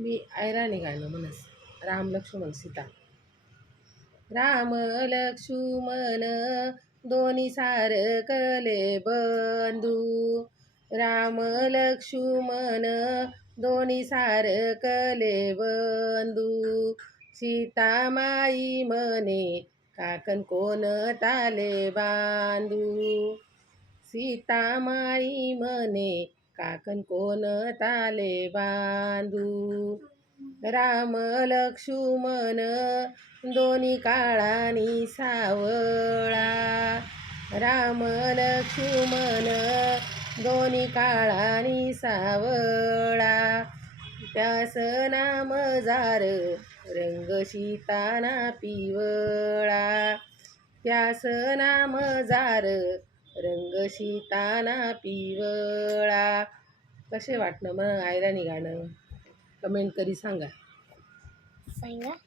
मी ऐराणी गाणं म्हणस. राम लक्ष्मण सीता. राम लक्ष्मण दोन्ही सारखले बंधू. राम लक्ष्मण दोन्ही सारखले बंधू. सीता माई म्हणे काकण कोण टाले बांधू. सीता माई म्हणे काकण कोण टाले बांधू. राम लक्ष्मण दोन्ही काळानी सावळा. राम लक्ष्मण दोन्ही काळानी सावळा. त्यास नाम जार रंग सीताना पिवळा. त्यास नाम जार रंग सीताना पिवळा. कसे वाटणं मग ऐराणी गाणं? कमेंट करी सांगा.